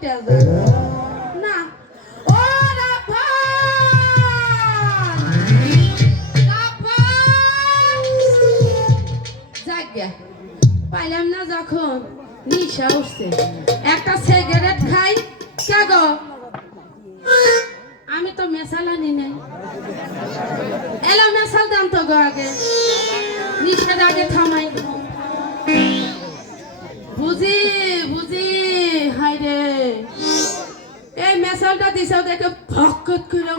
উঠে যায় না ও জায়গা পাইলাম না যখন নিশা উঠছে একটা সিগারেট খাই কে গো আমি তো মেশাল আনি নাই এলো মেশাল দাম তো গো আগে নিশার আগে থামাই বুঝি বুঝি হাই রে এই মেশালটা দিছাও দেখে ভক্কত করে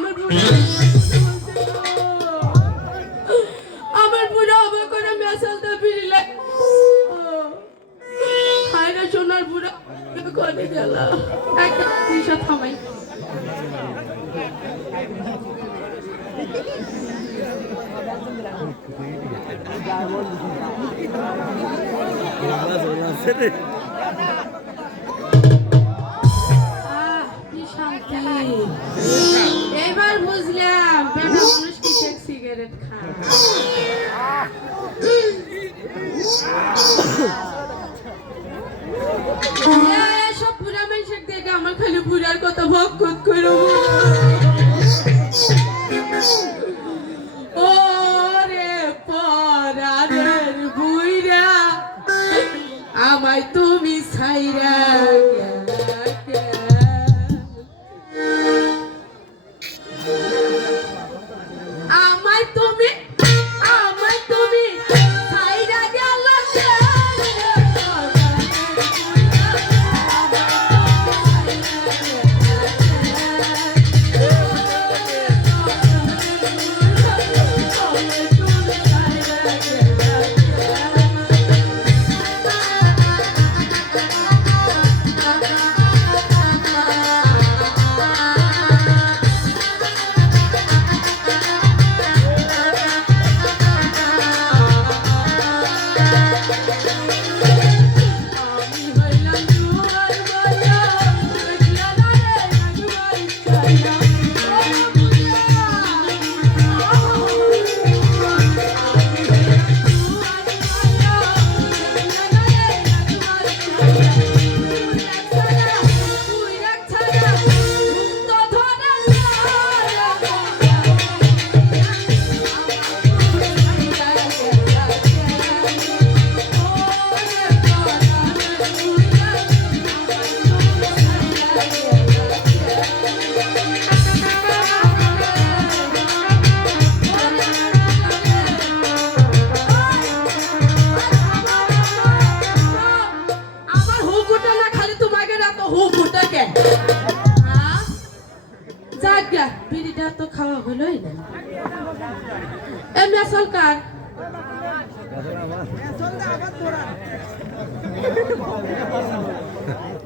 আমার বুড়া হবে করে মেশালটা বিড়িলে হাই রে সোনার বুড়া করে গেল একটা নিশা থামাই এবার বুঝলাম বেটা মানুষ কি সিগারেট খায় সব পুরা মানুষের দেখে আমার খালি পুরার কথা ভক্কত করে ওরে পরাণের বুইরা আমায় তুমি ছাইরা আমায় তুমি ছাইরা গেল বিড়িটা তো খাওয়া হলোই না এমনি সরকার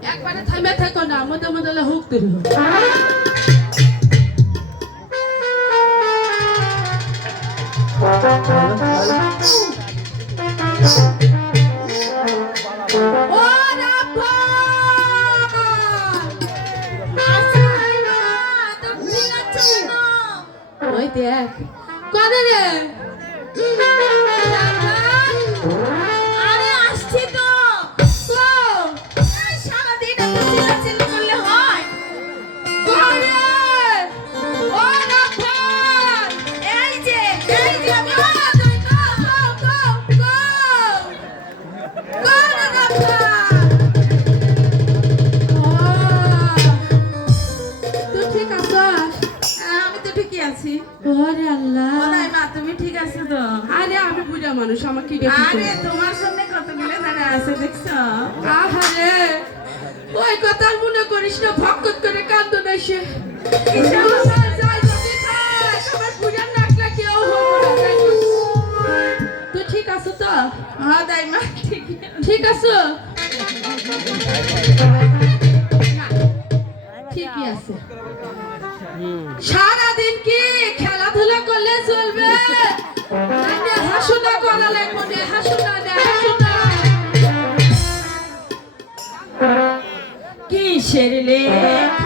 একবারে থামে থাকো না মধ্যে মধ্যে হুক তৈরি দেখ কনে রে আরে আসছি তো সারাদিন এত চিল্লাচিল্লি করলে হয় ও রাফান এই যে আমি তুমি ঠিক আছো আমি তো ঠিকই আছি ওরে আল্লাহ ওলাই মা তুমি ঠিক আছো তো আরে আমি বুড়া মানুষ আমাকে কি দেখছো আরে তোমার সামনে কতগুলো দাঁড়া আছে দেখছো আহারে ওই কথা মনে করিস না ভক্কত করে কাঁদো না সে ইনশাআল্লাহ যাই যদি খাস আমার বুড়া নাকলা কেউ হবে তুই ঠিক আছো তো হ্যাঁ দাই মা ঠিক আছো ঠিকই আছে সারাদিন কি খেলাধুলা করলে চলবে হাসুনা করা লাগবে হাসুনা কিসের লেখা